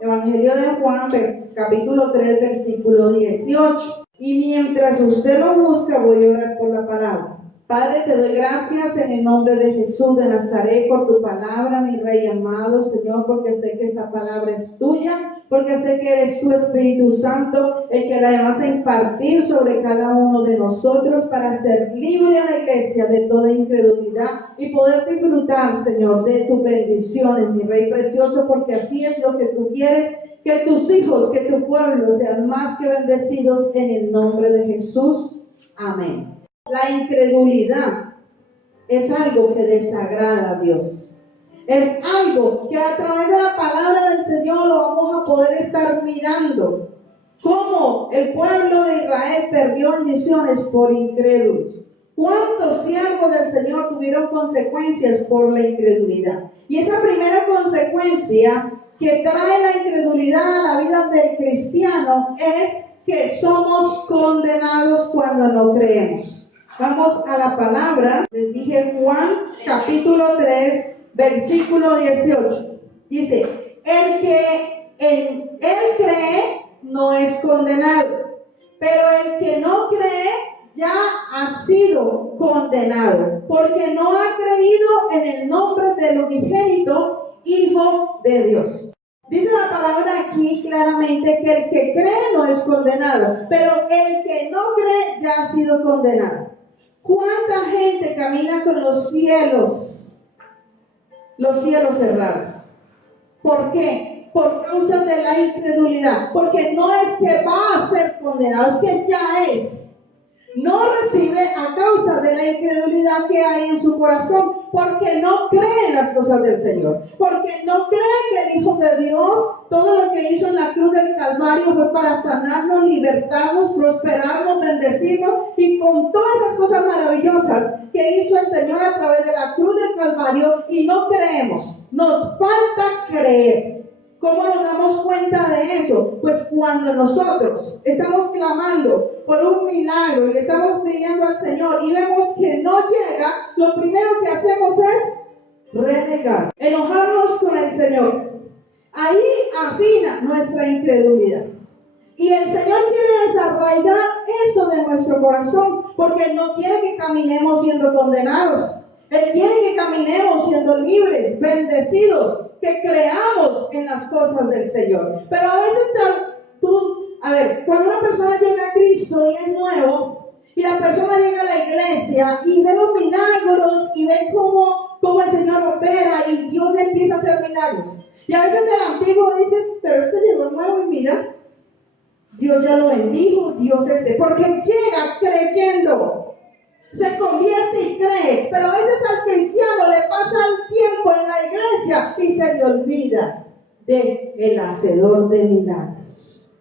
Evangelio de Juan, capítulo 3, versículo 18. Y mientras usted lo busca, voy a orar por la palabra. Padre, te doy gracias en el nombre de Jesús de Nazaret por tu palabra, mi Rey amado, Señor, porque sé que esa palabra es tuya, porque sé que eres tu Espíritu Santo el que la vas a impartir sobre cada uno de nosotros para ser libre a la iglesia de toda incredulidad y poder disfrutar, Señor, de tus bendiciones, mi Rey precioso, porque así es lo que tú quieres, que tus hijos, que tu pueblo sean más que bendecidos en el nombre de Jesús. Amén. La incredulidad es algo que desagrada a Dios. Es algo que a través de la palabra del Señor lo vamos a poder estar mirando. Cómo el pueblo de Israel perdió bendiciones por incrédulos. ¿Cuántos siervos del Señor tuvieron consecuencias por la incredulidad? Y esa primera consecuencia que trae la incredulidad a la vida del cristiano es que somos condenados cuando no creemos. Vamos a la palabra. Les dije Juan capítulo 3, versículo 18. Dice, el que en él cree no es condenado, pero el que no cree ya ha sido condenado, porque no ha creído en el nombre del unigénito Hijo de Dios. Dice la palabra aquí claramente que el que cree no es condenado, pero el que no cree ya ha sido condenado. ¿Cuánta gente camina con los cielos cerrados? ¿Por qué? Por causa de la incredulidad. Porque no es que va a ser condenado, es que ya es. No recibe a causa de la incredulidad que hay en su corazón, porque no cree en las cosas del Señor, porque no cree que el Hijo de Dios, todo lo que hizo en la cruz del Calvario fue para sanarnos, libertarnos, prosperarnos, bendecirnos, y con todas esas cosas maravillosas que hizo el Señor a través de la cruz del Calvario, y no creemos. Nos falta creer. ¿Cómo nos damos cuenta de eso? Pues cuando nosotros estamos clamando por un milagro y le estamos pidiendo al Señor y vemos que no llega, lo primero que hacemos es renegar, enojarnos con el Señor. Ahí afina nuestra incredulidad. Y el Señor quiere desarraigar esto de nuestro corazón, porque no quiere que caminemos siendo condenados. Él quiere que caminemos siendo libres, bendecidos, que creamos en las cosas del Señor. Pero a veces cuando una persona llega a Cristo y es nuevo, y la persona llega a la iglesia y ve los milagros y ve cómo el Señor opera y Dios le empieza a hacer milagros. Y a veces el antiguo dice, pero este llegó nuevo y mira, Dios ya lo bendijo, Dios porque llega creyendo. Se convierte y cree, pero a veces al cristiano le pasa el tiempo en la iglesia y se le olvida del hacedor de milagros.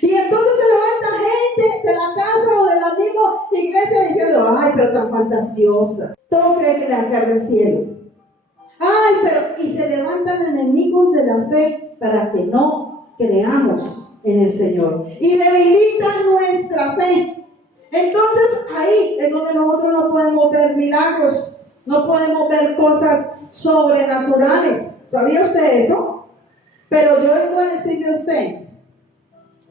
Y entonces se levanta gente de la casa o de la misma iglesia diciendo, ay, pero tan fantasiosa, todo cree que le agarra el cielo. Ay, pero, y se levantan enemigos de la fe para que no creamos en el Señor y debilitan nuestra fe. Entonces ahí es donde nosotros no podemos ver milagros, no podemos ver cosas sobrenaturales. ¿Sabía usted eso? Pero yo le voy a decirle a usted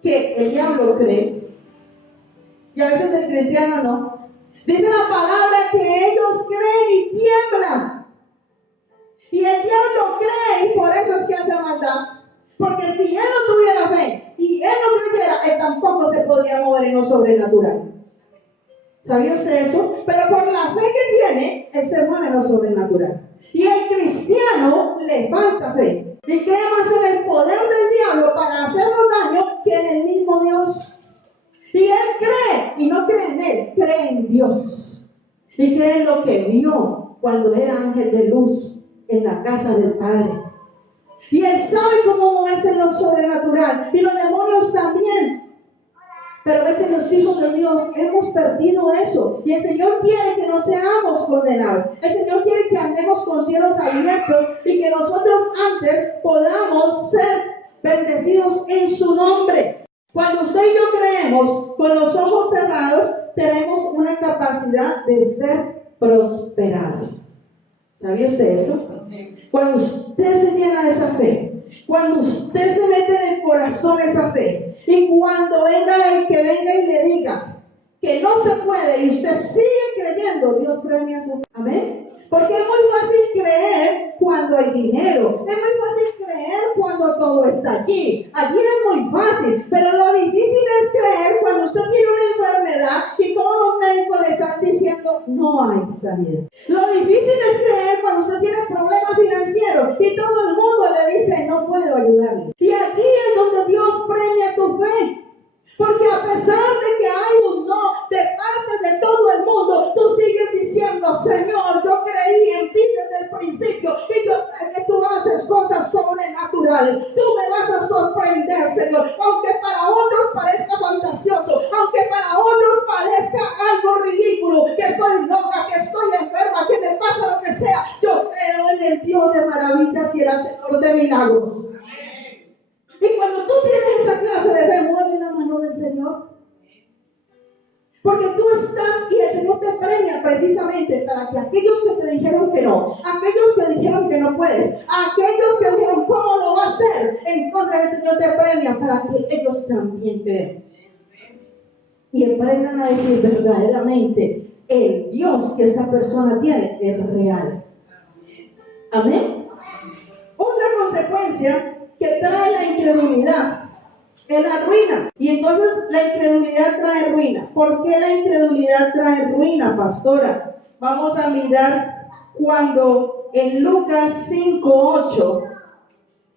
que el diablo cree y a veces el cristiano no. Dice la palabra que ellos creen y tiemblan. Y el diablo cree y por eso es que hace maldad. Porque si él no tuviera fe y él no creyera, él tampoco se podría mover en lo sobrenatural. ¿Sabía usted eso? Pero por la fe que tiene, él se mueve en lo sobrenatural. Y al cristiano le falta fe. ¿Y qué más en el poder del diablo para hacernos daño que en el mismo Dios? Y él cree, y no cree en él, cree en Dios. Y cree en lo que vio cuando era ángel de luz en la casa del Padre. Y él sabe cómo moverse en lo sobrenatural. Y los demonios también. Pero a veces los hijos de Dios hemos perdido eso. Y el Señor quiere que no seamos condenados. El Señor quiere que andemos con cielos abiertos y que nosotros antes podamos ser bendecidos en su nombre. Cuando usted y yo creemos con los ojos cerrados, tenemos una capacidad de ser prosperados. ¿Sabía usted eso? Cuando usted se llena de esa fe, Cuando usted se mete en el corazón esa fe, y cuando venga el que venga y le diga que no se puede y usted sigue creyendo, Dios premia su fe. Amén. Porque es muy fácil creer cuando hay dinero. Es muy fácil creer cuando todo está allí. Allí es muy fácil. Pero lo difícil es creer cuando usted tiene una enfermedad y todos los médicos le están diciendo no hay salida. Lo difícil es creer cuando usted tiene problemas financieros y todo el mundo le dice no puedo ayudarle. Y allí es donde Dios premia tu fe. Porque a pesar de que hay un no de parte de todo el mundo, tú sigues diciendo, Señor, yo creí en ti desde el principio y yo sé que tú haces cosas sobrenaturales. Tú me vas a sorprender, Señor, aunque para otros parezca fantasioso, aunque para otros parezca algo ridículo, que estoy loca, que estoy enferma, que me pasa lo que sea. Yo creo en el Dios de maravillas y el hacedor de milagros. Y cuando tú tienes esa clase de fe, mueve la mano del Señor. Porque tú estás y el Señor te premia precisamente para que aquellos que te dijeron que no, aquellos que dijeron que no puedes, aquellos que dijeron cómo lo va a hacer, entonces el Señor te premia para que ellos también crean. Y aprendan a decir verdaderamente, el Dios que esa persona tiene es real. Amén. Otra consecuencia que trae la incredulidad es la ruina. Y entonces la incredulidad trae ruina. ¿Por qué la incredulidad trae ruina, pastora? Vamos a mirar cuando en Lucas 5:8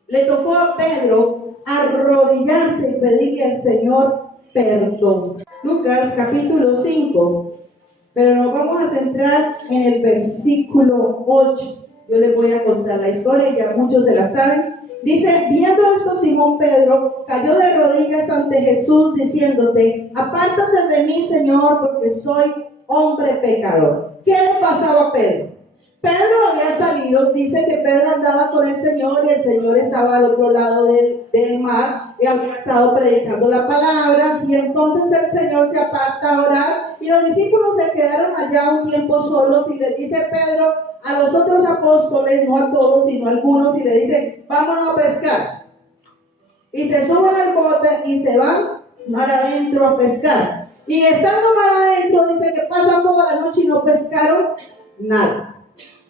le tocó a Pedro arrodillarse y pedirle al Señor perdón. Lucas capítulo 5, pero nos vamos a centrar en el versículo 8. Yo les voy a contar la historia, ya muchos se la saben. Dice, viendo esto Simón Pedro cayó de rodillas ante Jesús diciéndote, apártate de mí, Señor, porque soy hombre pecador. ¿Qué le pasaba a Pedro? Pedro había salido, dice que Pedro andaba con el Señor y el Señor estaba al otro lado del mar y había estado predicando la palabra y entonces el Señor se aparta a orar y los discípulos se quedaron allá un tiempo solos y le dice Pedro a los otros apóstoles, no a todos sino a algunos, y le dice, vámonos a pescar. Y se suben al bote y se van mar adentro a pescar. Y estando mar adentro, dice que pasan toda la noche y no pescaron nada.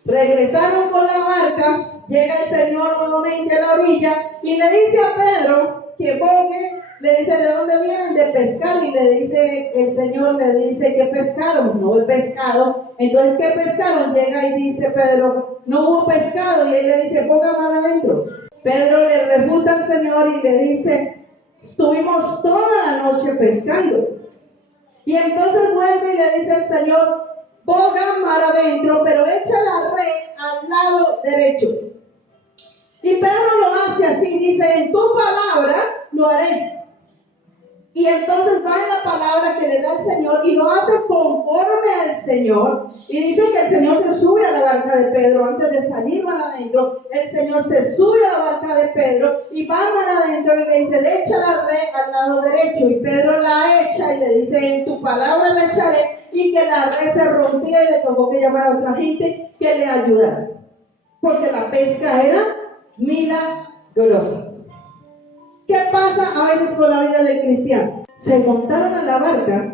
Regresaron con la barca, llega el Señor nuevamente a la orilla y le dice a Pedro que bogue, le dice, ¿de dónde vienen? De pescar. Y le dice, el Señor le dice, ¿qué pescaron? No he pescado. Entonces, ¿qué pescaron? Llega y dice Pedro, no hubo pescado. Y él le dice, ponga mar adentro. Pedro le refuta al Señor y le dice, estuvimos toda la noche pescando. Y entonces vuelve y le dice al Señor, boga mar adentro, pero echa la red al lado derecho. Y Pedro lo hace así, dice, en tu palabra lo haré. Y entonces va en la palabra que le da el Señor y lo hace conforme al Señor. Y dice que el Señor se sube a la barca de Pedro antes de salir mar adentro. El Señor se sube a la barca de Pedro y va mar adentro y le dice, le echa la red al lado derecho. Y Pedro la echa y le dice, en tu palabra la echaré. Y que la red se rompía y le tocó que llamar a otra gente que le ayudara. Porque la pesca era milagrosa. ¿Qué pasa a veces con la vida del cristiano? Se montaron a la barca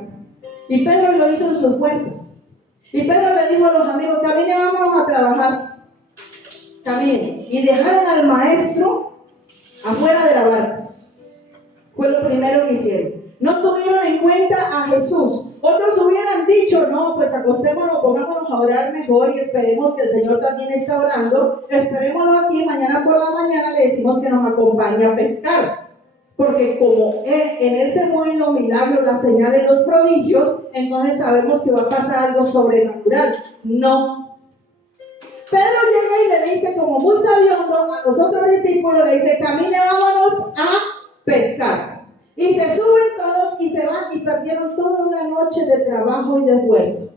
y Pedro lo hizo en sus fuerzas. Y Pedro le dijo a los amigos, caminen, vamos a trabajar. Caminen. Y dejaron al maestro afuera de la barca. Fue lo primero que hicieron. No tuvieron en cuenta a Jesús. Otros hubieran dicho, no, pues acostémonos, pongámonos a orar mejor y esperemos que el Señor también está orando. Esperémonos aquí, mañana por la mañana le decimos que nos acompañe a pescar. Porque como en Él se mueven los milagros, las señales, los prodigios, entonces sabemos que va a pasar algo sobrenatural. No. Pedro llega y le dice, como muy sabiondo, a los otros discípulos, le dice, camine, vámonos a pescar. Y se suben todos y se van y perdieron toda una noche de trabajo y de esfuerzo.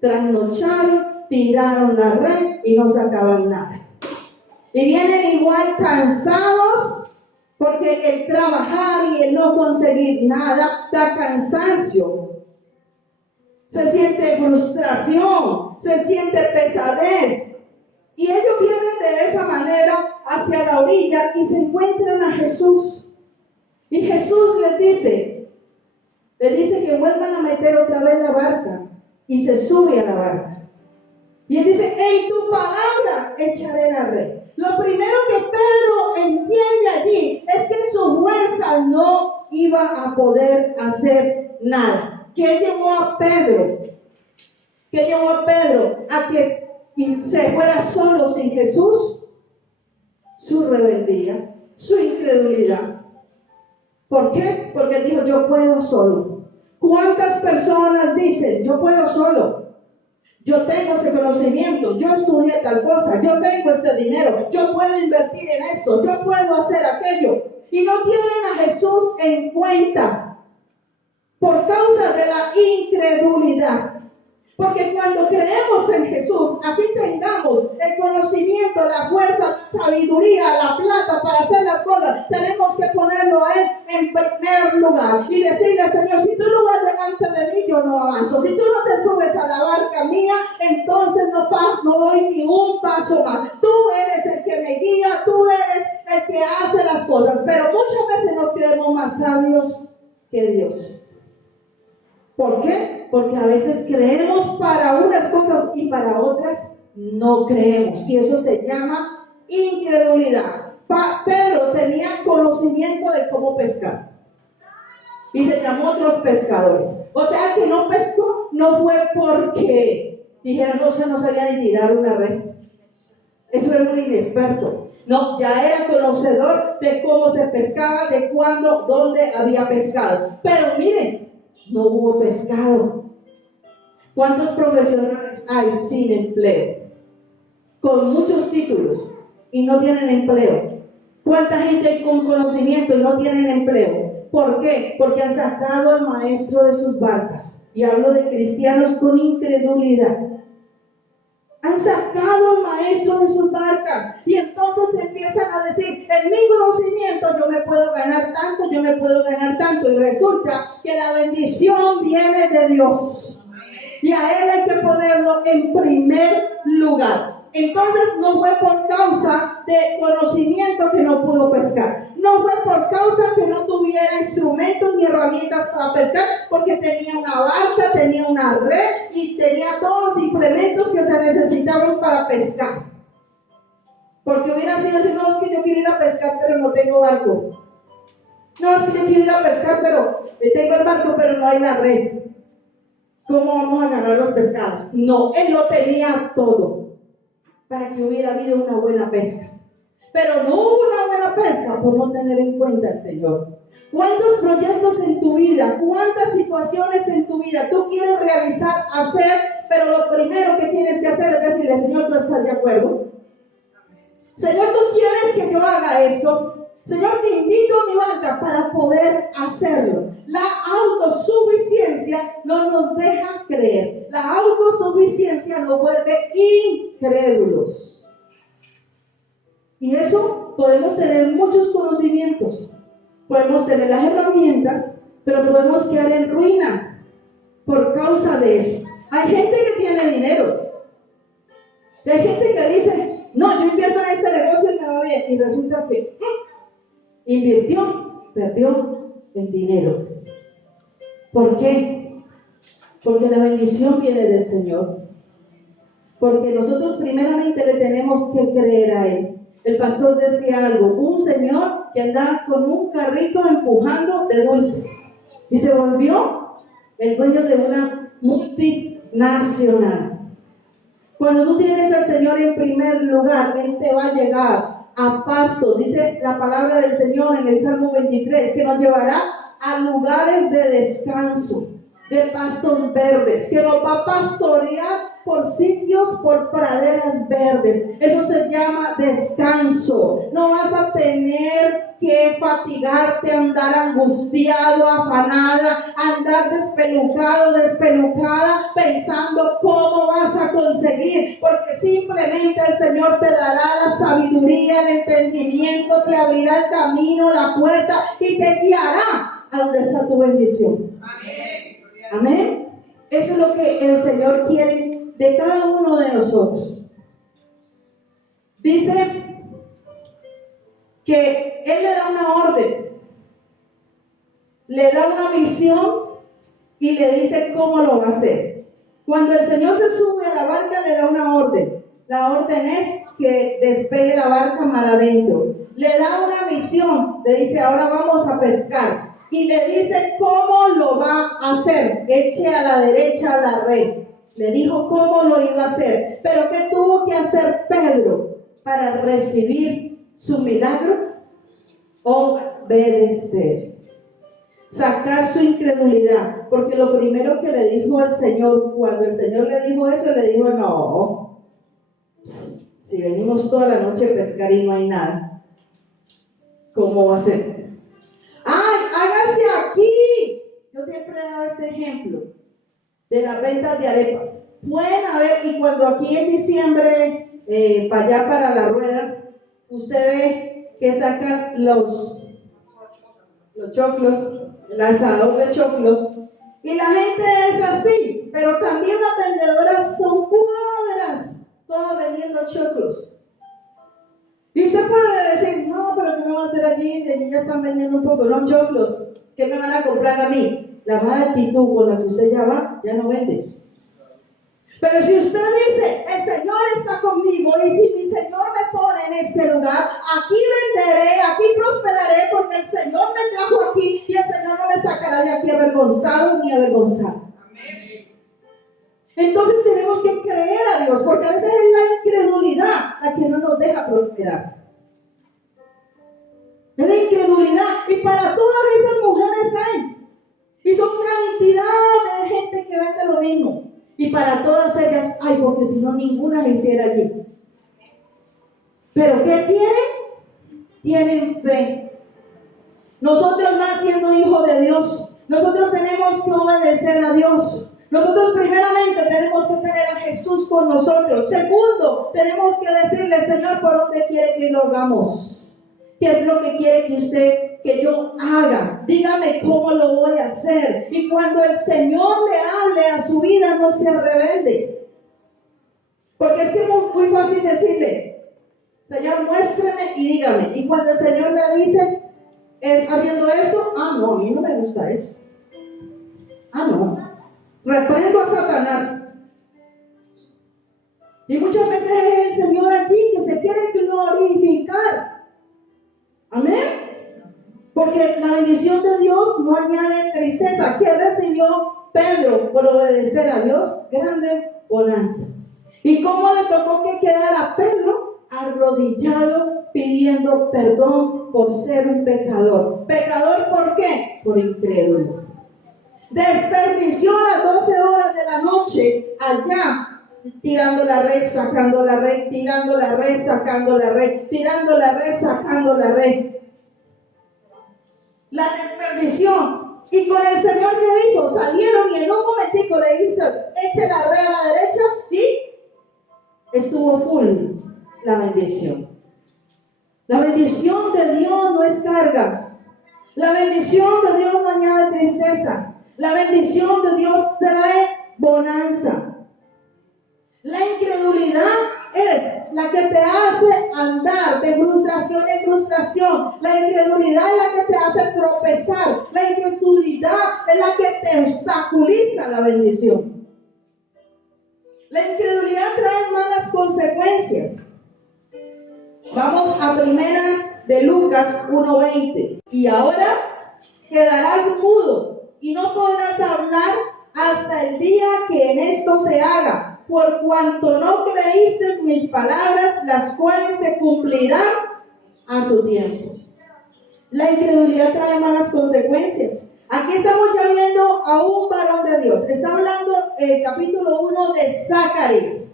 Trasnocharon, tiraron la red y no sacaban nada. Y vienen igual cansados porque el trabajar y el no conseguir nada da cansancio. Se siente frustración, se siente pesadez. Y ellos vienen de esa manera hacia la orilla y se encuentran a Jesús. Y Jesús les dice que vuelvan a meter otra vez la barca. Y se sube a la barca. Y él dice, en tu palabra echaré la red. Lo primero que Pedro entiende allí es que en su fuerza no iba a poder hacer nada. ¿Qué llevó a Pedro? ¿Qué llevó a Pedro a que se fuera solo sin Jesús? Su rebeldía, su incredulidad. ¿Por qué? Porque él dijo, yo puedo solo. ¿Cuántas personas dicen, yo puedo solo? Yo tengo ese conocimiento, yo estudié tal cosa, yo tengo este dinero, yo puedo invertir en esto, yo puedo hacer aquello. Y no tienen a Jesús en cuenta por causa de la incredulidad. Porque cuando creemos en Jesús, así tengamos el conocimiento, la fuerza, la sabiduría, la plata para hacer las cosas, tenemos que ponerlo a Él en primer lugar y decirle, Señor, si tú no vas delante de mí, yo no avanzo. Si tú no te subes a la barca mía, entonces no doy ni un paso más. Tú eres el que me guía, tú eres el que hace las cosas. Pero muchas veces nos creemos más sabios que Dios. ¿Por qué? Porque a veces creemos para unas cosas y para otras no creemos. Y eso se llama incredulidad. Pedro tenía conocimiento de cómo pescar. Y se llamó a otros pescadores. O sea que no pescó, no fue porque dijeron, no sabía ni tirar una red. Eso era un inexperto. No, ya era conocedor de cómo se pescaba, de cuándo, dónde había pescado. Pero miren, no hubo pescado. ¿Cuántos profesionales hay sin empleo? Con muchos títulos y no tienen empleo. ¿Cuánta gente hay con conocimiento y no tienen empleo? ¿Por qué? Porque han sacado al maestro de sus barcas. Y hablo de cristianos con incredulidad. Han sacado al maestro de sus barcas y entonces empiezan a decir, en mi conocimiento yo me puedo ganar tanto, yo me puedo ganar tanto, y resulta que la bendición viene de Dios y a Él hay que ponerlo en primer lugar. Entonces no fue por causa de conocimiento que no pudo pescar, no fue por causa que no tuviera instrumentos ni herramientas para pescar, porque tenía una barca, tenía una red y tenía todos los implementos que se necesitaban para pescar. Porque hubiera sido así, no, es que yo quiero ir a pescar pero no tengo barco. No, es que yo quiero ir a pescar pero tengo el barco pero no hay la red. ¿Cómo vamos a agarrar los pescados? No, él lo tenía todo para que hubiera habido una buena pesca. Pero no hubo una buena pesca por no tener en cuenta al Señor. ¿Cuántos proyectos en tu vida, cuántas situaciones en tu vida tú quieres realizar, hacer, pero lo primero que tienes que hacer es decirle, Señor, ¿tú estás de acuerdo? Señor, ¿tú quieres que yo haga esto? Señor, te invito a mi barca para poder hacerlo. La autosuficiencia no nos deja creer. La autosuficiencia nos vuelve incrédulos. Y eso podemos tener muchos conocimientos. Podemos tener las herramientas, pero podemos quedar en ruina por causa de eso. Hay gente que tiene dinero. Hay gente que dice, no, yo invierto en ese negocio y me va bien. Y resulta que invirtió, perdió el dinero. ¿Por qué? Porque la bendición viene del Señor. Porque nosotros primeramente le tenemos que creer a Él. El pastor decía algo, un señor que andaba con un carrito empujando de dulces y se volvió el dueño de una multinacional. Cuando tú tienes al Señor en primer lugar, Él te va a llegar a pasto. Dice la palabra del Señor en el Salmo 23, que nos llevará a lugares de descanso, de pastos verdes, que nos va a pastorear por sitios, por praderas verdes. Eso se llama descanso. No vas a tener que fatigarte, andar angustiado, afanada, andar despelucado, despelucada, pensando cómo vas a conseguir, porque simplemente el Señor te dará la sabiduría, el entendimiento, te abrirá el camino, la puerta y te guiará a donde está tu bendición. Amén. Amén. Eso es lo que el Señor quiere de cada uno de nosotros. Dice que Él le da una orden, le da una misión y le dice cómo lo va a hacer. Cuando el Señor se sube a la barca, le da una orden. La orden es que despegue la barca mar adentro. Le da una misión, le dice, ahora vamos a pescar. Y le dice cómo lo va a hacer. Eche a la derecha la red. Le dijo cómo lo iba a hacer. Pero ¿qué tuvo que hacer Pedro para recibir su milagro? Obedecer. Sacar su incredulidad. Porque lo primero que le dijo el Señor, cuando el Señor le dijo eso, le dijo, no, si venimos toda la noche a pescar y no hay nada, ¿cómo va a ser? ¡Ay, hágase aquí! Yo siempre he dado este ejemplo de las ventas de arepas. Pueden haber, y cuando aquí en diciembre, para allá para la rueda, usted ve que sacan los choclos, el asador de choclos, y la gente es así, pero también las vendedoras son cuadras, todas vendiendo choclos. Y usted puede decir, no, pero ¿qué me va a hacer allí si allí ya están vendiendo un poco los choclos? ¿Qué me van a comprar a mí? La mala actitud con la que usted ya va, ya no vende. Pero si usted dice, el Señor está conmigo y si mi Señor me pone en este lugar, aquí venderé, aquí prosperaré porque el Señor me trajo aquí y el Señor no me sacará de aquí avergonzado ni avergonzado. Entonces tenemos que creer a Dios porque a veces es la incredulidad la que no nos deja prosperar. Es la incredulidad y para todas esas mujeres hay. Y son cantidad de gente que vende lo mismo. Y para todas ellas, ay, porque si no ninguna se hiciera allí. ¿Pero qué tienen? Tienen fe. Nosotros más siendo hijos de Dios, nosotros tenemos que obedecer a Dios. Nosotros primeramente tenemos que tener a Jesús con nosotros. Segundo, tenemos que decirle, Señor, ¿por dónde quiere que lo hagamos? ¿Qué es lo que quiere que yo haga? Dígame cómo lo voy a hacer. Y cuando el Señor le hable a su vida, no sea rebelde. Porque es que es muy fácil decirle, Señor, muéstrame y dígame. Y cuando el Señor le dice, ¿es haciendo esto? Ah, no, a mí no me gusta eso. Ah, no. Reprendo a Satanás. Y muchas veces es el Señor allí que se quiere glorificar. Amén. Porque la bendición de Dios no añade tristeza. ¿Qué recibió Pedro por obedecer a Dios? Grande bonanza. ¿Y cómo le tocó que quedara a Pedro? Arrodillado pidiendo perdón por ser un pecador. ¿Pecador por qué? Por incrédulo. Desperdició las 12 horas de la noche allá, tirando la red, sacando la red, tirando la red, sacando la red, tirando la red, sacando la red. La desperdició. Y con el Señor, ¿qué hizo? Salieron y en un momentico le hizo, eche la red a la derecha y estuvo full la bendición. La bendición de Dios no es carga. La bendición de Dios no añade tristeza. La bendición de Dios trae bonanza. La incredulidad es la que te hace andar de frustración en frustración. La incredulidad es la que te hace tropezar. La incredulidad es la que te obstaculiza la bendición. La incredulidad trae malas consecuencias. Vamos a primera de Lucas 1:20. Y ahora quedarás mudo y no podrás hablar hasta el día que en esto se haga, por cuanto no creíste mis palabras, las cuales se cumplirán a su tiempo. La incredulidad trae malas consecuencias. Aquí estamos ya viendo a un varón de Dios. Está hablando el capítulo 1 de Zacarías.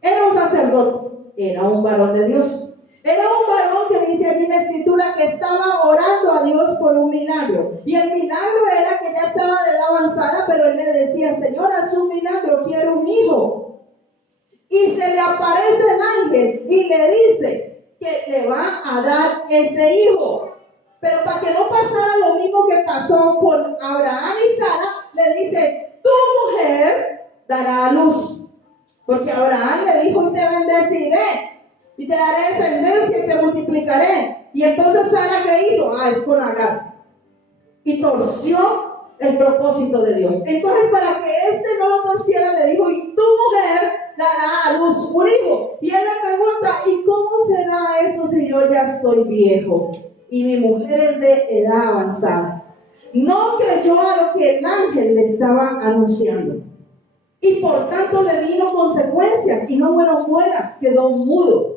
Era un sacerdote, era un varón de Dios. Era un varón que dice allí en la escritura que estaba orando a Dios por un milagro. Y el milagro era que ya estaba de edad avanzada, pero él le decía, Señor, haz un milagro, quiero un hijo. Y se le aparece el ángel y le dice que le va a dar ese hijo. Pero para que no pasara lo mismo que pasó con Abraham y Sara, le dice, tu mujer dará a luz. Porque Abraham le dijo, y te bendeciré. y te daré descendencia y te multiplicaré. Y entonces Sara, ¿qué hizo? Es con Agar. Y torció el propósito de Dios. Entonces, para que no lo torciera, le dijo, y tu mujer dará a luz un hijo. Y él le pregunta, ¿y cómo será eso si yo ya estoy viejo y mi mujer es de edad avanzada? No creyó a lo que el ángel le estaba anunciando. Y por tanto le vino consecuencias, y no fueron buenas, quedó mudo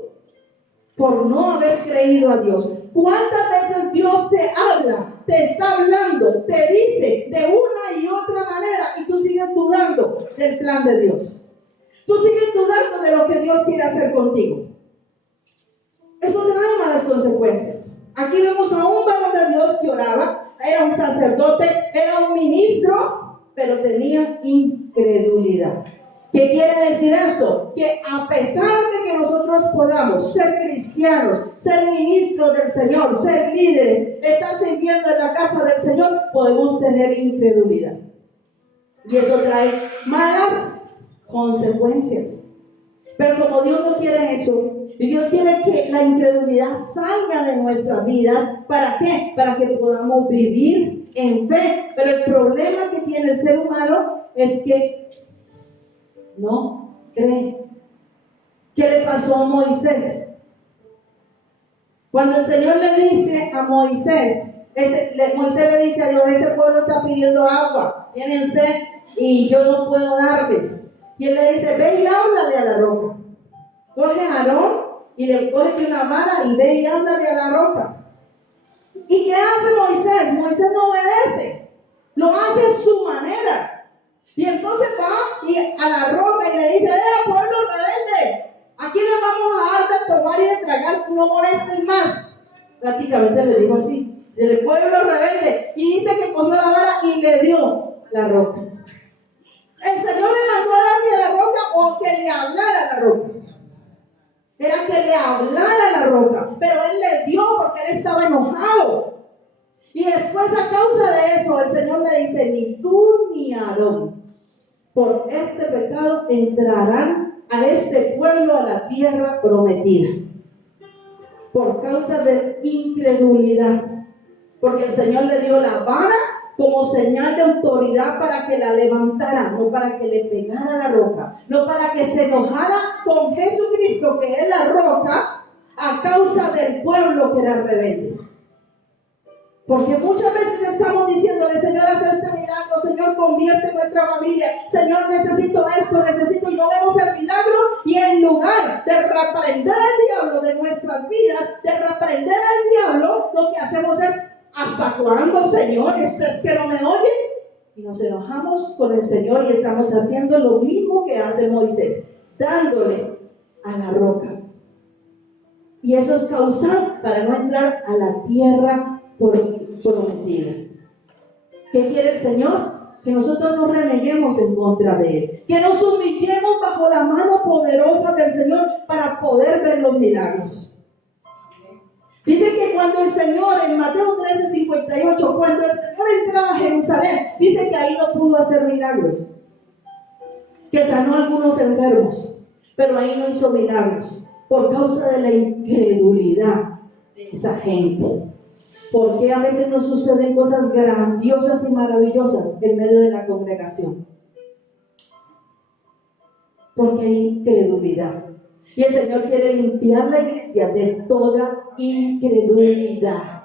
por no haber creído a Dios. ¿Cuántas veces Dios te habla, te está hablando, te dice de una y otra manera, y tú sigues dudando del plan de Dios? Tú sigues dudando de lo que Dios quiere hacer contigo. Eso trae malas consecuencias. Aquí vemos a un varón de Dios que oraba, era un sacerdote, era un ministro, pero tenía incredulidad. ¿Qué quiere decir esto? Que a pesar de que nosotros podamos ser cristianos, ser ministros del Señor, ser líderes, estar sirviendo en la casa del Señor, podemos tener incredulidad. Y eso trae malas consecuencias. Pero como Dios no quiere eso, y Dios quiere que la incredulidad salga de nuestras vidas, ¿para qué? Para que podamos vivir en fe. Pero el problema que tiene el ser humano es que no cree. ¿Qué le pasó a Moisés? Cuando el Señor le dice a Moisés, Moisés le dice a Dios, este pueblo está pidiendo agua, tienen sed y yo no puedo darles. Y él le dice, ve y háblale a la roca. Coge a Aarón y le coge una vara y ve y háblale a la roca. ¿Y qué hace Moisés? Moisés no obedece, lo hace a su manera. Y entonces va y a la roca y le dice, pueblo rebelde, aquí les vamos a dar de tomar y de tragar, no molesten más. Prácticamente le dijo así, del pueblo rebelde. Y dice que cogió la vara y le dio la roca. El Señor le mandó a darle a la roca o que le hablara a la roca. Era que le hablara a la roca, pero él le dio porque él estaba enojado. Y después, a causa de eso, el Señor le dice, ni tú ni Aarón, por este pecado entrarán a este pueblo a la tierra prometida. Por causa de incredulidad. Porque el Señor le dio la vara como señal de autoridad para que la levantara, no para que le pegara la roca, no para que se enojara con Jesucristo, que es la roca, a causa del pueblo que era rebelde. Porque muchas veces estamos diciéndole, Señor, haz este milagro, Señor, convierte nuestra familia, Señor, necesito esto, necesito, y no vemos el milagro, y en lugar de reprender al diablo de nuestras vidas, de reprender al diablo, lo que hacemos es, ¿hasta cuándo, Señor? ¿Esto es que no me oyen? Y nos enojamos con el Señor y estamos haciendo lo mismo que hace Moisés, dándole a la roca. Y eso es causal para no entrar a la tierra prometida. ¿Qué quiere el Señor? Que nosotros no reneguemos en contra de Él, que nos humillemos bajo la mano poderosa del Señor para poder ver los milagros. Dice que cuando el Señor, en Mateo 13:58, cuando el Señor entraba a Jerusalén, dice que ahí no pudo hacer milagros, que sanó a algunos enfermos, pero ahí no hizo milagros por causa de la incredulidad de esa gente. Porque a veces nos suceden cosas grandiosas y maravillosas en medio de la congregación. Porque hay incredulidad. Y el Señor quiere limpiar la iglesia de toda incredulidad.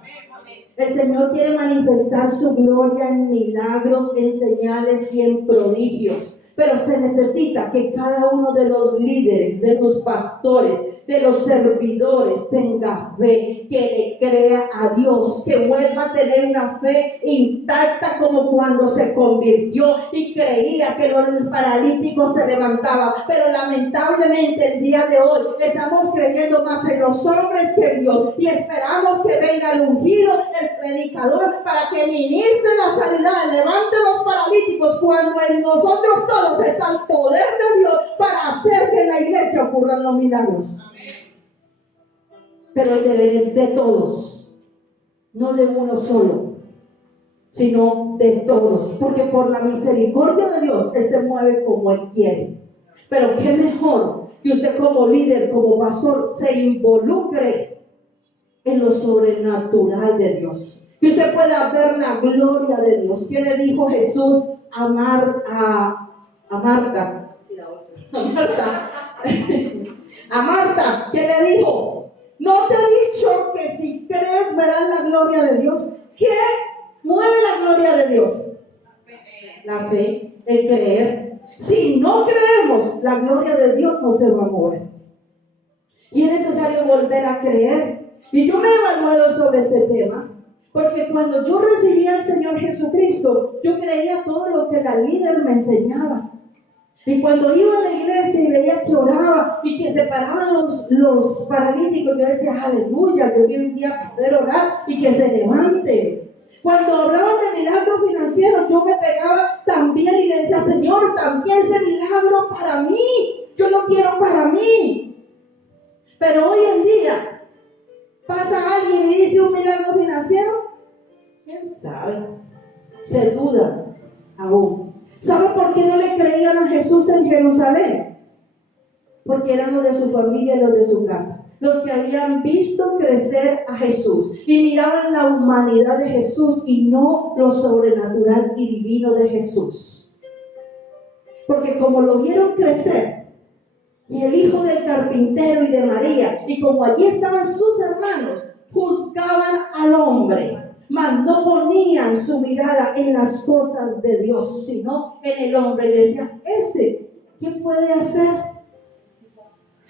El Señor quiere manifestar su gloria en milagros, en señales y en prodigios. Pero se necesita que cada uno de los líderes, de los pastores, de los servidores tenga fe, que le crea a Dios, que vuelva a tener una fe intacta como cuando se convirtió y creía que los paralíticos se levantaban. Pero lamentablemente el día de hoy estamos creyendo más en los hombres que en Dios y esperamos que venga el ungido, el predicador, para que ministre la sanidad, levante los paralíticos, cuando en nosotros todos está el poder de Dios para hacer que en la iglesia ocurran los milagros. Pero el deber es de todos, no de uno solo, sino de todos, porque por la misericordia de Dios Él se mueve como Él quiere. Pero qué mejor que usted como líder, como pastor, se involucre en lo sobrenatural de Dios. Que usted pueda ver la gloria de Dios. ¿Qué le dijo Jesús a Marta? A Marta, ¿qué le dijo? ¿No te he dicho que si crees verás la gloria de Dios? ¿Qué mueve la gloria de Dios? La fe, el creer. Si no creemos, la gloria de Dios no se va a mover. Y es necesario volver a creer. Y yo me he evaluado sobre ese tema, porque cuando yo recibí al Señor Jesucristo, yo creía todo lo que la líder me enseñaba. Y cuando iba a la iglesia y veía que oraba y que se paraban los paralíticos, yo decía, aleluya, yo quiero un día poder orar y que se levante. Cuando hablaban de milagros financieros, yo me pegaba también y le decía, Señor, también ese milagro para mí, yo lo quiero para mí. Pero hoy en día, pasa alguien y dice un milagro financiero, ¿quién sabe? Se duda aún. ¿Sabe por qué no le creían a Jesús en Jerusalén? Porque eran los de su familia y los de su casa, los que habían visto crecer a Jesús y miraban la humanidad de Jesús y no lo sobrenatural y divino de Jesús. Porque como lo vieron crecer, y el hijo del carpintero y de María, y como allí estaban sus hermanos, juzgaban al hombre, mas no ponían su mirada en las cosas de Dios, sino en el hombre. Y decían, ¿qué puede hacer?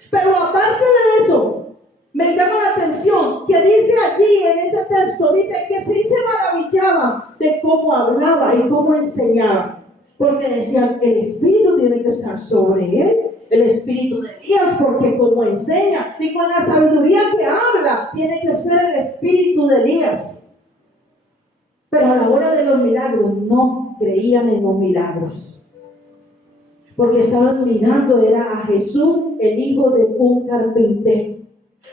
Pero aparte de eso, me llama la atención que dice allí en ese texto, dice que sí se maravillaba de cómo hablaba y cómo enseñaba, porque decían, el Espíritu tiene que estar sobre él, el Espíritu de Elías, porque como enseña y con la sabiduría que habla, tiene que ser el Espíritu de Elías. Pero a la hora de los milagros no creían en los milagros, porque estaban mirando era a Jesús, el hijo de un carpintero.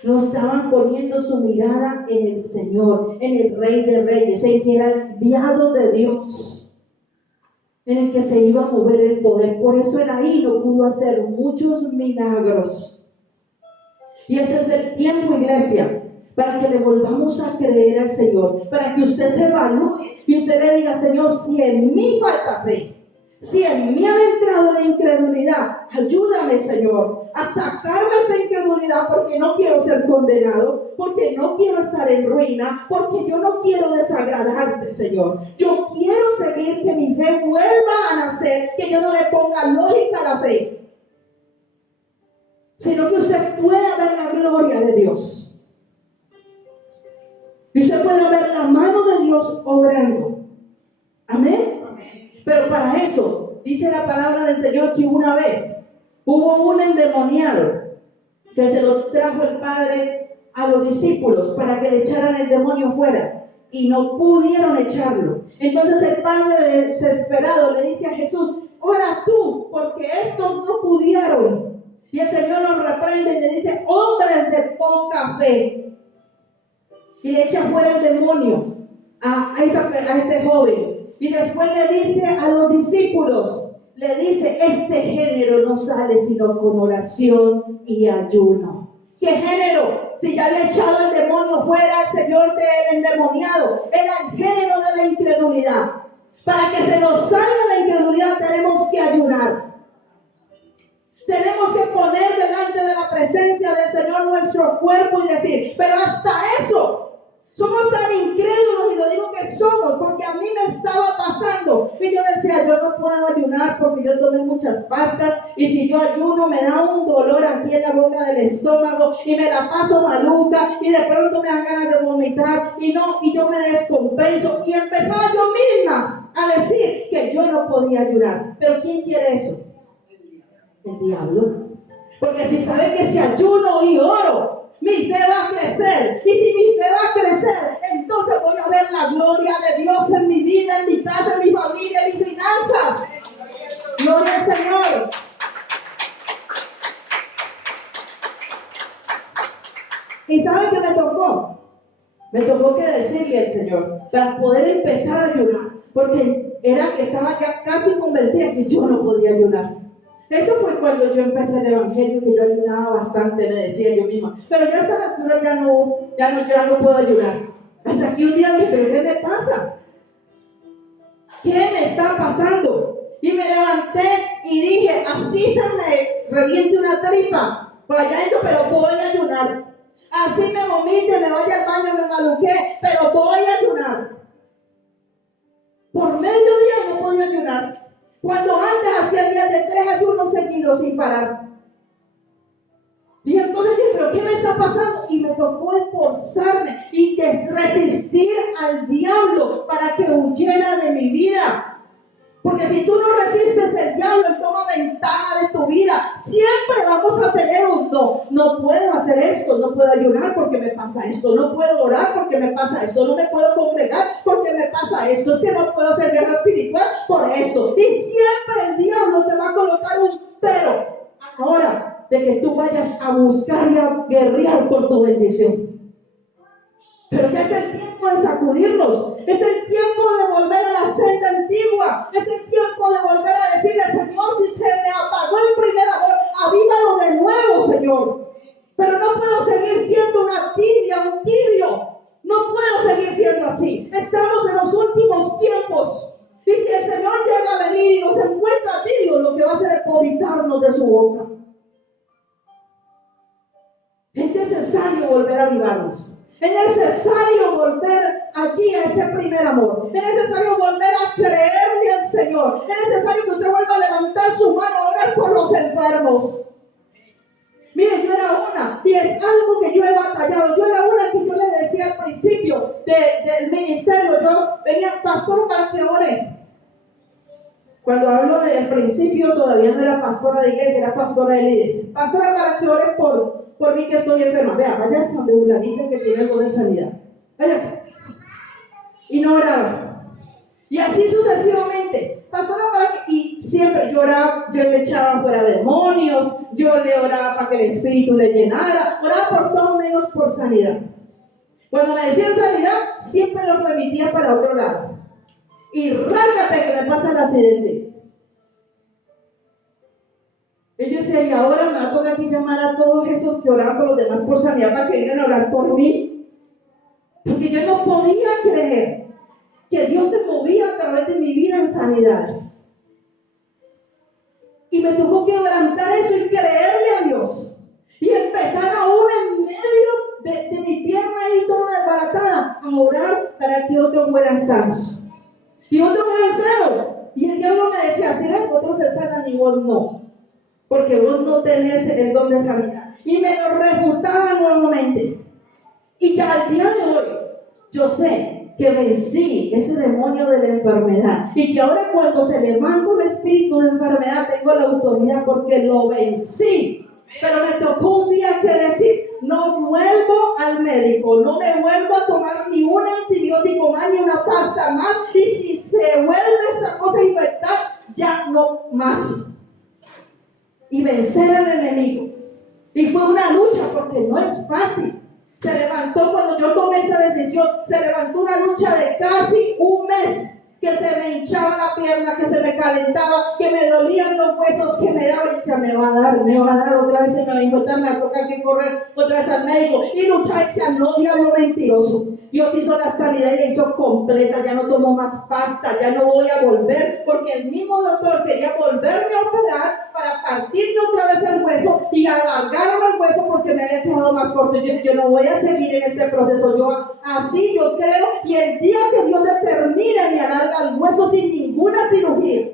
No estaban poniendo su mirada en el Señor, en el Rey de Reyes, en que era el enviado de Dios, en el que se iba a mover el poder. Por eso él ahí no pudo hacer muchos milagros. Y ese es el tiempo, iglesia, para que le volvamos a creer al Señor, para que usted se evalúe y usted le diga, Señor, si en mí falta fe, si en mí ha entrado la incredulidad, ayúdame, Señor, a sacarme esa incredulidad, porque no quiero ser condenado, porque no quiero estar en ruina, porque yo no quiero desagradarte, Señor. Yo quiero seguir, que mi fe vuelva a nacer, que yo no le ponga lógica a la fe, sino que usted pueda ver la gloria de Dios. Y usted puede ver la mano de Dios obrando. Amén. Pero para eso, dice la palabra del Señor que una vez hubo un endemoniado que se lo trajo el Padre a los discípulos para que le echaran el demonio fuera y no pudieron echarlo. Entonces el Padre, desesperado, le dice a Jesús, ora tú, porque estos no pudieron. Y el Señor los reprende y le dice, hombres de poca fe. Y le echa fuera el demonio a ese joven. Y después le dice a los discípulos, le dice, este género no sale sino con oración y ayuno. ¿Qué género? Si ya le he echado el demonio fuera al Señor del endemoniado. Era el género de la incredulidad. Para que se nos salga la incredulidad tenemos que ayunar. Tenemos que poner delante de la presencia del Señor nuestro cuerpo y decir, pero hasta eso, somos tan incrédulos, y lo digo que somos, porque a mí me estaba pasando. Y yo decía, yo no puedo ayunar porque yo tomé muchas pastas, y si yo ayuno me da un dolor aquí en la boca del estómago, y me la paso maluca, y de pronto me dan ganas de vomitar, y yo me descompenso. Y empezaba yo misma a decir que yo no podía ayunar. Pero ¿quién quiere eso? El diablo. Porque si sabe que si ayuno y oro, mi fe va a crecer. Y si mi fe va a crecer, entonces voy a ver la gloria de Dios en mi vida, en mi casa, en mi familia, en mis finanzas. Gloria al Señor. ¿Y sabe qué me tocó? Me tocó que decirle al Señor para poder empezar a ayunar. Porque era que estaba ya casi convencida que yo no podía ayunar. Eso fue cuando yo empecé el evangelio, que yo ayunaba bastante, me decía yo misma. Pero ya a esta altura ya no puedo ayunar. Hasta que un día dije, ¿pero qué me pasa? ¿Qué me está pasando? Y me levanté y dije, así se me reviente una tripa por allá adentro, pero voy a ayunar. Así me vomite, me vaya al baño, me maluqué, pero voy a ayunar. Por mediodía no podía ayunar. Cuando antes hacía días de 3 ayunos seguidos sin parar. Y entonces dije, ¿pero qué me está pasando? Y me tocó esforzarme y resistir al diablo para que huyera de mi vida. Porque si tú no resistes el diablo, él toma ventaja de tu vida. Siempre vamos a tener un no. No puedo hacer esto, no puedo ayunar porque me pasa esto. No puedo orar porque me pasa esto. No me puedo congregar porque me pasa esto. Es que no puedo hacer guerra espiritual por esto. Y siempre el diablo te va a colocar un pero. Ahora, de que tú vayas a buscar y a guerrear por tu bendición. Pero ya es el tiempo de sacudirnos, es el tiempo de volver a la senda antigua, es el tiempo de volver a decirle, Señor, si se me apagó el primer amor, avívalo de nuevo, Señor. Pero no puedo seguir siendo una tibia, un tibio, no puedo seguir siendo así. Estamos en los últimos tiempos. Y si el Señor llega a venir y nos encuentra tibios, lo que va a hacer es vomitarnos de su boca. Es necesario volver a avivarnos. Es necesario volver allí a ese primer amor. Es necesario volver a creerle al Señor. Es necesario que usted vuelva a levantar su mano a orar por los enfermos. Mire, yo era una, y es algo que yo he batallado. Yo era una que yo le decía al principio del ministerio, yo venía, pastor, para que ore. Cuando hablo del principio, todavía no era pastora de iglesia, era pastora de líderes. Pastora, para que ore por mí que estoy enferma. Vea, vaya a donde Uranita que tiene algo de sanidad. Vaya. Y no oraba. Y así sucesivamente. Pastora, para que, y siempre yo oraba, yo le echaba fuera demonios, yo le oraba para que el espíritu le llenara, oraba por todo menos por sanidad. Cuando me decían sanidad, siempre lo remitía para otro lado. Y rácate que me pasa el accidente. Ellos decían, y ahora me va a tocar aquí llamar a todos esos que oraban por los demás por sanidad para que vengan a orar por mí. Porque yo no podía creer que Dios se movía a través de mi vida en sanidades. Y me tocó quebrantar eso y creerle a Dios. Y empezar aún en medio de mi pierna ahí toda desbaratada a orar para que otros fueran sanos. Y otros fueran sanos. Y el diablo me decía, si ves, otros se sanan y vos no. Porque vos no tenés el don de sanidad. Y me lo refutaba nuevamente. Y ya al día de hoy, yo sé que vencí ese demonio de la enfermedad. Y que ahora cuando se levanta un espíritu de enfermedad, tengo la autoridad porque lo vencí. Pero me tocó un día que decir, no vuelvo al médico, no me vuelvo a tomar ni un antibiótico más, ni una pasta más. Y si se vuelve esta cosa a infectar, ya no más. Y vencer al enemigo. Y fue una lucha porque no es fácil. Se levantó cuando yo tomé esa decisión, se levantó una lucha de casi un mes, que se me hinchaba la pierna, que se me calentaba, que me dolían los huesos, que me daba y decía, me va a dar, otra vez se me va a infectar, me va a tocar que correr otra vez al médico. Y luchaba y decía, no, diablo mentiroso. Dios hizo la sanidad y la hizo completa, ya no tomo más pasta, ya no voy a volver, porque el mismo doctor quería volverme a operar para partirme otra vez el hueso y alargarme el hueso porque me había quedado más corto. Yo no voy a seguir en este proceso, así yo creo, y el día que Dios determine me alarga el hueso sin ninguna cirugía.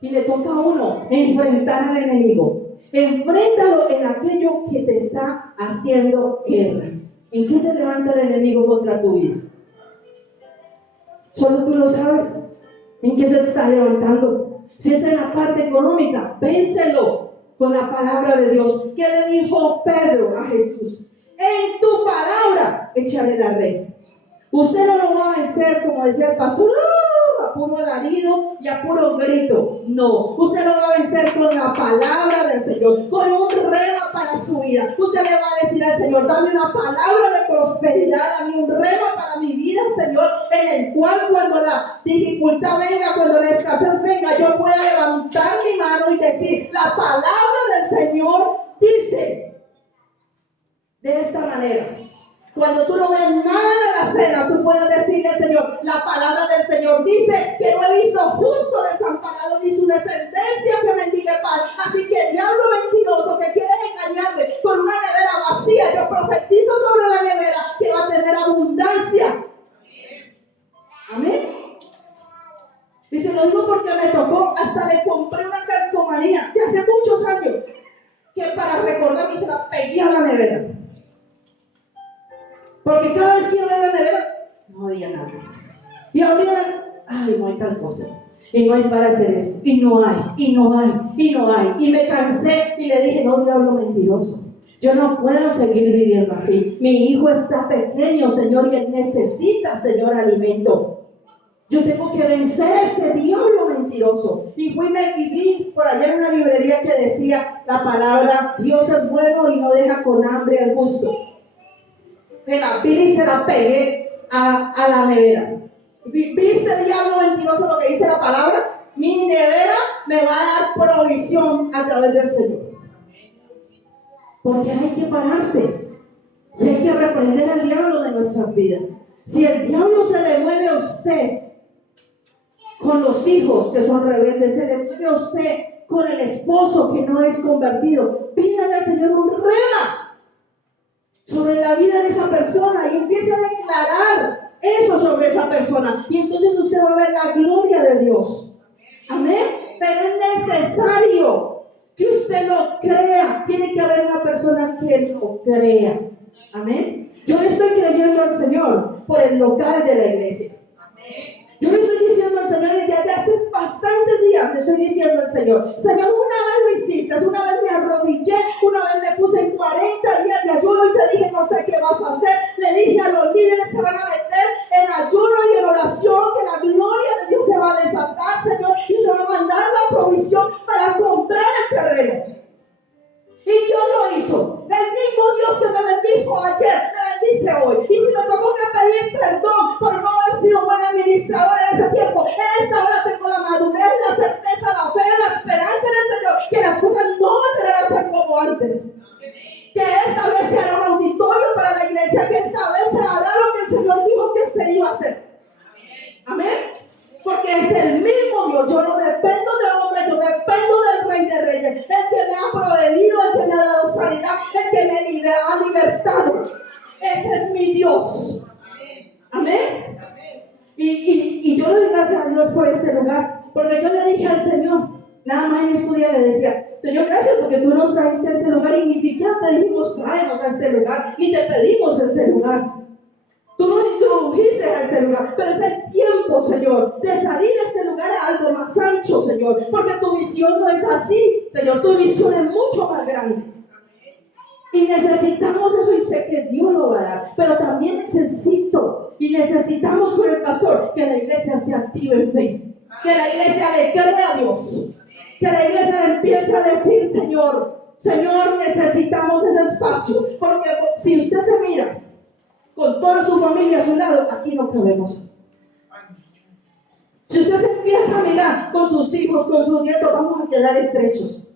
Y le toca a uno enfrentar al enemigo. Enfréntalo en aquello que te está haciendo guerra. ¿En qué se levanta el enemigo contra tu vida? Solo tú lo sabes. ¿En qué se está levantando? Si es en la parte económica, vénselo con la palabra de Dios. ¿Qué le dijo Pedro a Jesús? En tu palabra echaré la red. Usted no lo va a vencer, como decía el pastor, a puro alarido y a puro grito. No, usted lo va a vencer con la palabra del Señor, con un rema para su vida. Usted le va a decir al Señor, dame una palabra de prosperidad, dame un rema para mi vida, Señor, en el cual cuando la dificultad venga, cuando la escasez venga, yo pueda levantar mi mano y decir, la palabra del Señor dice de esta manera. Cuando tú no ves nada en la cena, tú puedes decirle al Señor, la palabra del Señor dice que no he visto justo desamparado ni su descendencia que mendigue pan. Así que diablo mentiroso que quieres engañarme con una nevera vacía, yo profetizo sobre la nevera que va a tener abundancia. Amén. Dice, lo digo porque me tocó, hasta le compré una calcomanía de hace muchos años, que para recordarme se la pegué a la nevera. Porque cada vez que iba a la nevera, no había nada. Y abría, ay, no hay tal cosa. Y no hay para hacer eso. Y no hay, y no hay, y no hay. Y me cansé y le dije, no, diablo mentiroso. Yo no puedo seguir viviendo así. Mi hijo está pequeño, Señor, y él necesita, Señor, alimento. Yo tengo que vencer a este diablo mentiroso. Y vi por allá en una librería que decía la palabra, Dios es bueno y no deja con hambre al justo. Me la vi y se la pegué a la nevera. ¿Viste, diablo mentiroso, lo que dice la palabra? Mi nevera me va a dar provisión a través del Señor. Porque hay que pararse y hay que reprender al diablo de nuestras vidas. Si el diablo se le mueve a usted con los hijos que son rebeldes, se le mueve a usted con el esposo que no es convertido, pídale al Señor un rema sobre la vida de esa persona y empieza a declarar eso sobre esa persona. Y entonces usted va a ver la gloria de Dios. Amén. Pero es necesario que usted lo crea. Tiene que haber una persona que lo crea. Amén. Yo le estoy creyendo al Señor por el local de la iglesia. Yo le estoy diciendo al Señor desde hace bastantes días, le estoy diciendo al Señor, Señor, una vez lo hiciste, una vez me arrodillé, una vez me puse en 40 días de ayuno y te dije, no sé qué vas a hacer. Le dije a los líderes, se van a meter en ayuno y en oración, que la gloria de Dios se va a desatar, Señor, y se va a mandar la provisión para comprar el terreno. Y Dios lo hizo. El mismo Dios que me bendijo ayer, me bendice hoy. Y si me tocó que pedir perdón por no haber sido buen administrador en ese tiempo, en esta hora tengo la madurez, la certeza, la fe, la esperanza en el Señor, que las cosas no van a ser como antes. Que esta vez se hará un auditorio para la iglesia, que esta vez se hará lo que el Señor dijo que se iba a hacer. Amén. Porque es el mismo Dios. Yo no dependo de hombre, yo dependo del Rey de Reyes, el que me ha proveído, el que me ha dado sanidad, el que me ha libertado. Ese es mi Dios. Amén. Y yo le doy gracias a Dios por este lugar, porque yo le dije al Señor, nada más en estos días le decía, Señor, gracias porque tú nos trajiste a este lugar y ni siquiera te dijimos tráenos a este lugar, ni te pedimos este lugar. Tú nos introdujiste a ese lugar, pero es el tiempo, Señor, de salir de este lugar a algo más ancho, Señor, porque tu visión no es así, Señor, tu visión es mucho más grande. Y necesitamos eso y sé que Dios lo va a dar, pero también necesitamos con el pastor que la iglesia se active en fe, que la iglesia le crea a Dios, que la iglesia le empiece a decir, Señor, necesitamos ese espacio, porque si usted se mira con toda su familia a su lado, aquí no cabemos. Si usted se empieza a mirar con sus hijos, con sus nietos, vamos a quedar estrechos.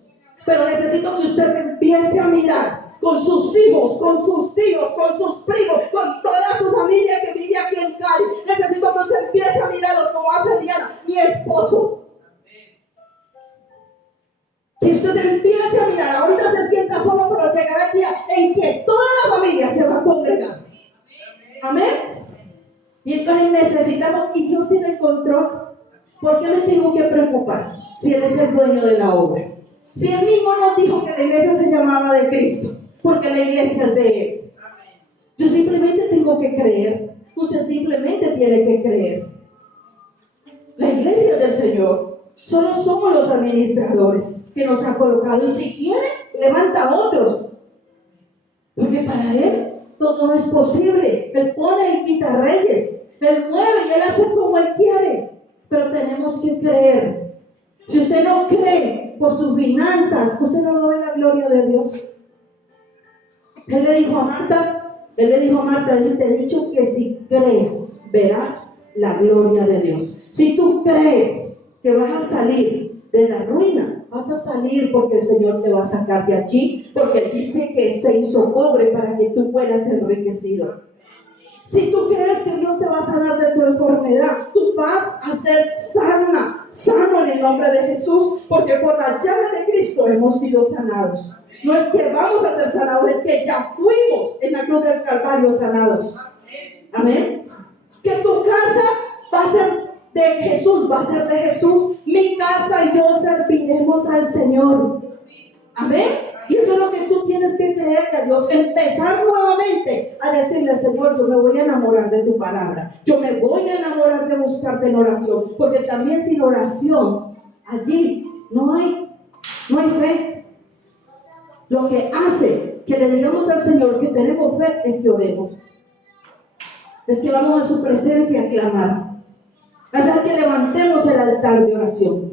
Pero necesito que usted se empiece a mirar con sus hijos, con sus tíos, con sus primos, con toda su familia que vive aquí en Cali. Necesito que usted empiece a mirarlos como hace Diana, mi esposo. Que usted empiece a mirar. Ahorita se sienta solo, pero llegará el día en que toda la familia se va a congregar. Amén. Y entonces necesitamos, y Dios tiene el control. ¿Por qué me tengo que preocupar si Él es el dueño de la obra? Si Él mismo nos dijo que la iglesia se llamaba de Cristo, porque la iglesia es de Él. Yo simplemente tengo que creer. Usted simplemente tiene que creer. La iglesia es del Señor. Solo somos los administradores que nos ha colocado. Y si quiere, levanta a otros. Porque para Él todo es posible. Él pone y quita reyes. Él mueve y Él hace como Él quiere. Pero tenemos que creer. Si usted no cree por sus finanzas, usted no va a ver la gloria de Dios. Él le dijo a Marta, yo te he dicho que si crees, verás la gloria de Dios. Si tú crees que vas a salir de la ruina, vas a salir porque el Señor te va a sacar de allí, porque Él dice que se hizo pobre para que tú fueras enriquecido. Si tú crees que Dios te va a sanar de tu enfermedad, tú vas a ser sano en el nombre de Jesús, porque por la llave de Cristo hemos sido sanados. No es que vamos a ser sanados, es que ya fuimos en la cruz del Calvario sanados. Amén. Que tu casa va a ser de Jesús, va a ser de Jesús. Mi casa y yo serviremos al Señor. Amén. Y eso es lo que tú tienes que creerle a Dios. Empezar nuevamente a decirle, Señor, yo me voy a enamorar de tu palabra. Yo me voy a enamorar de buscarte en oración. Porque también sin oración, allí no hay fe. Lo que hace que le digamos al Señor que tenemos fe es que oremos. Es que vamos a su presencia a clamar. Hasta que levantemos el altar de oración.